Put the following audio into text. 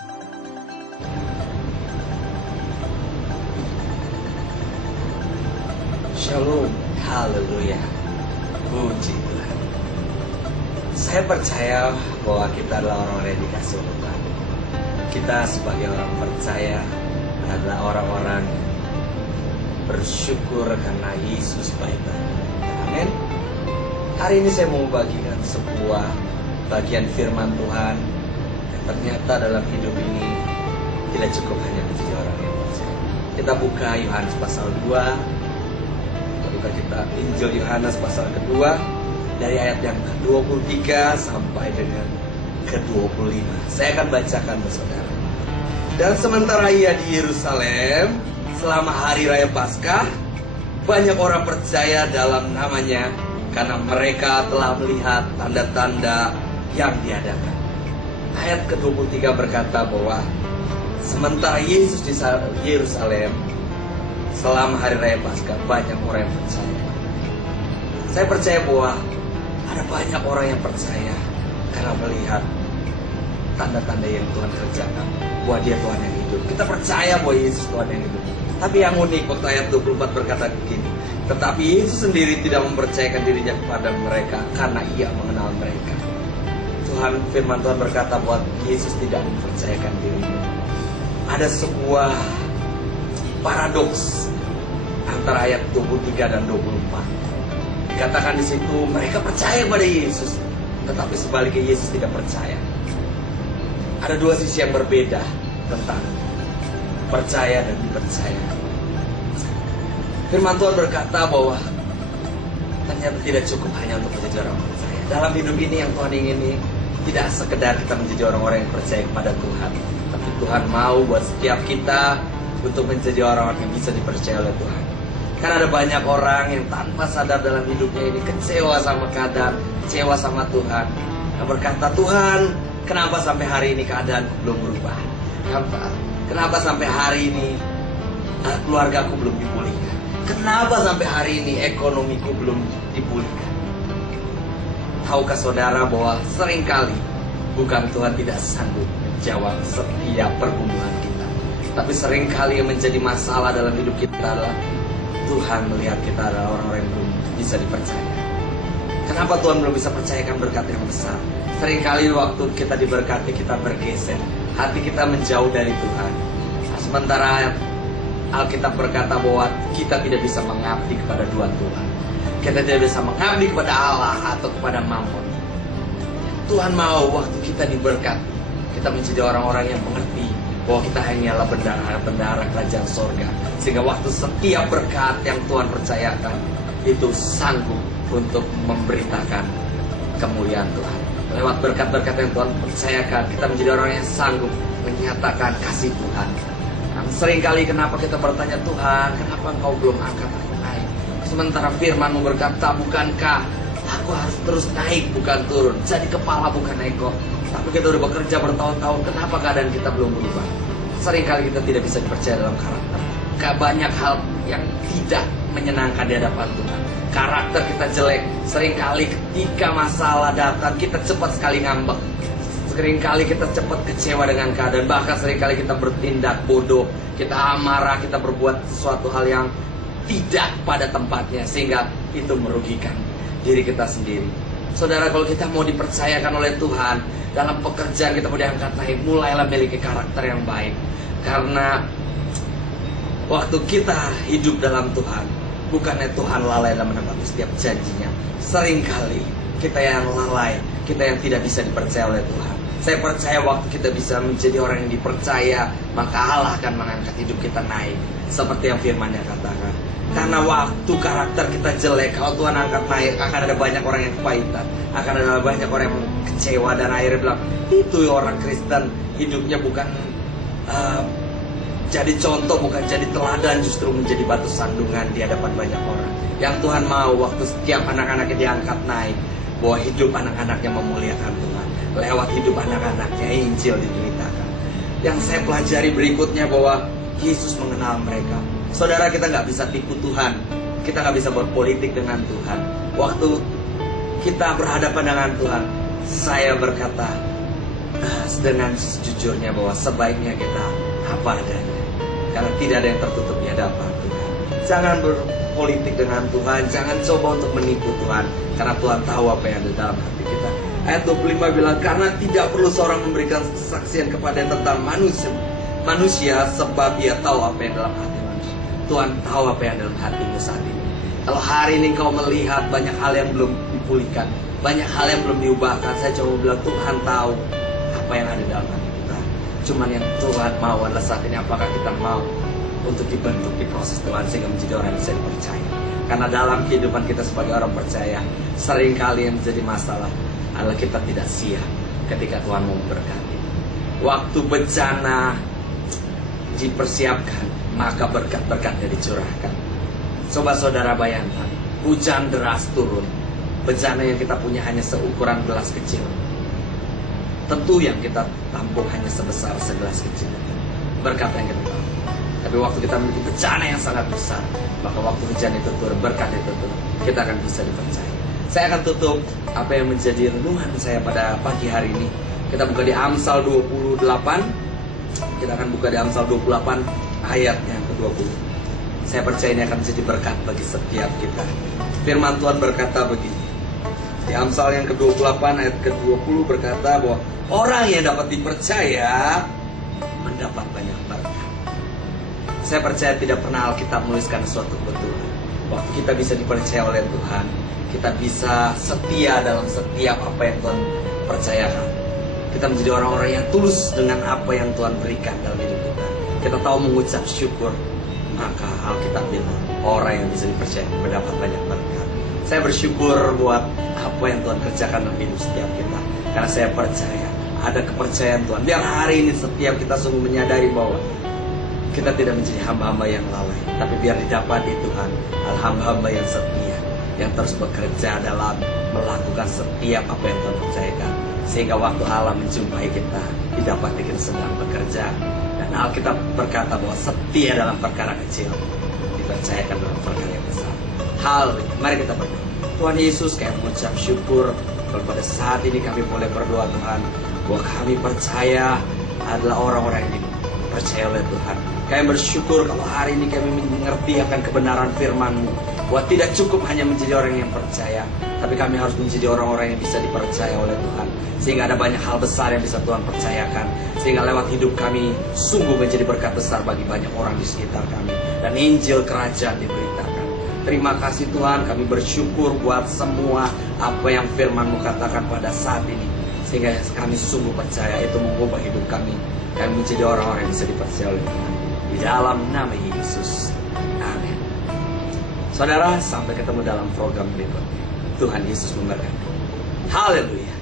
Shalom, haleluya, puji Tuhan. Saya percaya bahwa kita adalah orang-orang yang dikasihi oleh Tuhan. Kita sebagai orang percaya adalah orang-orang bersyukur karena Yesus baik. Amin. Hari ini saya mau bagikan sebuah bagian firman Tuhan yang ternyata dalam hidup ini tidak cukup hanya menjadi orang yang percaya. Kita buka Yohanes pasal 2. Kita Injil Yohanes pasal kedua dari ayat yang ke-23 sampai dengan ke-25. Saya akan bacakan saudara. Dan sementara ia di Yerusalem selama hari raya Paskah, banyak orang percaya dalam namanya karena mereka telah melihat tanda-tanda yang diadakan. Ayat ke-23 berkata bahwa sementara Yesus di Yerusalem selama hari raya Paskah, banyak orang yang percaya. Saya percaya bahwa ada banyak orang yang percaya karena melihat tanda-tanda yang Tuhan kerjakan, bahwa Dia Tuhan yang hidup. Kita percaya bahwa Yesus Tuhan yang hidup. Tapi yang unik waktu ayat 24 berkata begini, tetapi Yesus sendiri tidak mempercayakan dirinya kepada mereka karena Ia mengenal mereka. Firman Tuhan berkata bahwa Yesus tidak mempercayakan dirinya. Ada sebuah paradoks antara ayat 23 dan 24. Dikatakan di situ mereka percaya pada Yesus, tetapi sebaliknya Yesus tidak percaya. Ada dua sisi yang berbeda tentang percaya dan dipercaya. Firman Tuhan berkata bahwa ternyata tidak cukup hanya untuk menjadi orang percaya. Dalam hidup ini yang Tuhan ingini tidak sekedar kita menjadi orang-orang yang percaya kepada Tuhan, tapi Tuhan mau buat setiap kita untuk menjadi orang-orang yang bisa dipercaya oleh Tuhan. Karena ada banyak orang yang tanpa sadar dalam hidupnya ini kecewa sama keadaan, kecewa sama Tuhan. Yang berkata, Tuhan, kenapa sampai hari ini keadaanku belum berubah? Kenapa sampai hari ini keluargaku belum dipulihkan? Kenapa sampai hari ini ekonomiku belum dipulihkan? Tahukah saudara bahwa seringkali bukan Tuhan tidak sanggup menjawab setiap pergumulan kita, tapi seringkali yang menjadi masalah dalam hidup kita adalah Tuhan melihat kita adalah orang-orang yang belum bisa dipercaya. Kenapa Tuhan belum bisa percayakan berkat yang besar? Seringkali waktu kita diberkati kita bergeser, hati kita menjauh dari Tuhan. Sementara Alkitab berkata bahwa kita tidak bisa mengabdi kepada dua Tuhan. Kita tidak bisa mengabdi kepada Allah atau kepada Mammon. Tuhan mau waktu kita diberkati, kita menjadi orang-orang yang mengerti bahwa kita hanyalah bendahara kerajaan sorga. Sehingga waktu setiap berkat yang Tuhan percayakan itu sanggup untuk memberitakan kemuliaan Tuhan. Lewat berkat-berkat yang Tuhan percayakan, kita menjadi orang yang sanggup menyatakan kasih Tuhan. Nah, seringkali kenapa kita bertanya, Tuhan, kenapa Engkau belum angkat aku naik? Sementara firman-Mu berkata, bukankah aku harus terus naik bukan turun, jadi kepala bukan ekor. Tapi kita udah bekerja bertahun-tahun, kenapa keadaan kita belum berubah? Seringkali kita tidak bisa dipercaya dalam karakter. Banyak hal yang tidak menyenangkan di hadapan Tuhan. Karakter kita jelek. Seringkali ketika masalah datang, kita cepat sekali ngambek. Seringkali kita cepat kecewa dengan keadaan. Bahkan seringkali kita bertindak bodoh, kita amarah, kita berbuat sesuatu hal yang tidak pada tempatnya, sehingga itu merugikan diri kita sendiri. Saudara, kalau kita mau dipercayakan oleh Tuhan dalam pekerjaan kita mau diangkat naik, mulailah miliki karakter yang baik. Karena waktu kita hidup dalam Tuhan, bukannya Tuhan lalai dalam menepati setiap janjinya. Seringkali kita yang lalai, kita yang tidak bisa dipercaya oleh Tuhan. Saya percaya waktu kita bisa menjadi orang yang dipercaya, maka Allah akan mengangkat hidup kita naik. Seperti yang firman-Nya katakan. Karena waktu karakter kita jelek, kalau Tuhan angkat naik, akan ada banyak orang yang kepahitan, akan ada banyak orang yang kecewa, dan akhirnya bilang, itu orang Kristen hidupnya bukan jadi contoh, bukan jadi teladan, justru menjadi batu sandungan di hadapan banyak orang. Yang Tuhan mau waktu setiap anak-anaknya diangkat naik, bahwa hidup anak-anaknya memuliakan Tuhan. Lewat hidup anak-anaknya Injil diberitakan. Yang saya pelajari berikutnya bahwa Yesus mengenal mereka. Saudara, kita nggak bisa tipu Tuhan, kita nggak bisa berpolitik dengan Tuhan. Waktu kita berhadapan dengan Tuhan, saya berkata, dengan sejujurnya bahwa sebaiknya kita apa adanya, karena tidak ada yang tertutup di hadapan Tuhan. Jangan berpolitik dengan Tuhan, jangan coba untuk menipu Tuhan, karena Tuhan tahu apa yang ada dalam hati kita. Ayat 25 bilang, karena tidak perlu seorang memberikan kesaksian kepada tentang manusia, sebab Ia tahu apa yang dalam hati manusia. Tuhan tahu apa yang dalam hatimu saat ini. Kalau hari ini kau melihat banyak hal yang belum dipulihkan, banyak hal yang belum diubahkan, saya coba bilang Tuhan tahu apa yang ada dalam hati kita. Cuman yang Tuhan mau adalah saat ini, apakah kita mau untuk dibentuk di proses Tuhan sehingga menjadi orang yang bisa dipercaya. Karena dalam kehidupan kita sebagai orang percaya, seringkali yang menjadi masalah adalah kita tidak siap ketika Tuhan mau memberkati. Waktu bencana dipersiapkan, maka berkat-berkatnya dicurahkan. Coba saudara bayangkan, hujan deras turun, bencana yang kita punya hanya seukuran gelas kecil. Tentu yang kita tampung hanya sebesar segelas kecil, berkat yang kita tampung. Tapi waktu kita memiliki bencana yang sangat besar, maka waktu hujan itu turun, berkat itu turun, kita akan bisa dipercaya. Saya akan tutup apa yang menjadi renungan saya pada pagi hari ini. Kita buka di Amsal 28. Kita akan buka di Amsal 28 ayat yang ke-20. Saya percaya ini akan menjadi berkat bagi setiap kita. Firman Tuhan berkata begini. Di Amsal yang ke-28 ayat ke-20 berkata bahwa orang yang dapat dipercaya mendapat banyak berkat. Saya percaya tidak pernah Alkitab menuliskan suatu kebetulan. Waktu kita bisa dipercaya oleh Tuhan, kita bisa setia dalam setiap apa yang Tuhan percayakan. Kita menjadi orang-orang yang tulus dengan apa yang Tuhan berikan dalam hidup kita. Kita tahu mengucap syukur, maka Alkitab bilang orang yang bisa dipercaya mendapat banyak berkat. Saya bersyukur buat apa yang Tuhan kerjakan dalam hidup setiap kita, karena saya percaya ada kepercayaan Tuhan. Biar hari ini setiap kita sungguh menyadari bahwa kita tidak menjadi hamba-hamba yang lalai, tapi biar didapati Tuhan hamba-hamba yang setia, yang terus bekerja dalam melakukan setiap apa yang Tuhan percayakan, sehingga waktu Allah menjumpai kita, didapati kita sedang bekerja. Dan Alkitab berkata bahwa setia dalam perkara kecil dipercayakan dalam perkara yang besar. Mari kita berdoa. Tuhan Yesus, kami mengucap syukur kalau pada saat ini kami boleh berdoa Tuhan, bahwa kami percaya adalah orang-orang yang dipercaya oleh Tuhan. Kami bersyukur kalau hari ini kami mengerti akan kebenaran firman-Mu, bahwa tidak cukup hanya menjadi orang yang percaya, tapi kami harus menjadi orang-orang yang bisa dipercaya oleh Tuhan. Sehingga ada banyak hal besar yang bisa Tuhan percayakan, sehingga lewat hidup kami sungguh menjadi berkat besar bagi banyak orang di sekitar kami, dan Injil Kerajaan diberitakan. Terima kasih Tuhan, kami bersyukur buat semua apa yang firman-Mu katakan pada saat ini, sehingga kami sungguh percaya itu mengubah hidup kami. Kami menjadi orang-orang yang bisa dipercaya oleh Tuhan. Di dalam nama Yesus, amin. Saudara, sampai ketemu dalam program berikutnya. Tuhan Yesus memberkati. Haleluya.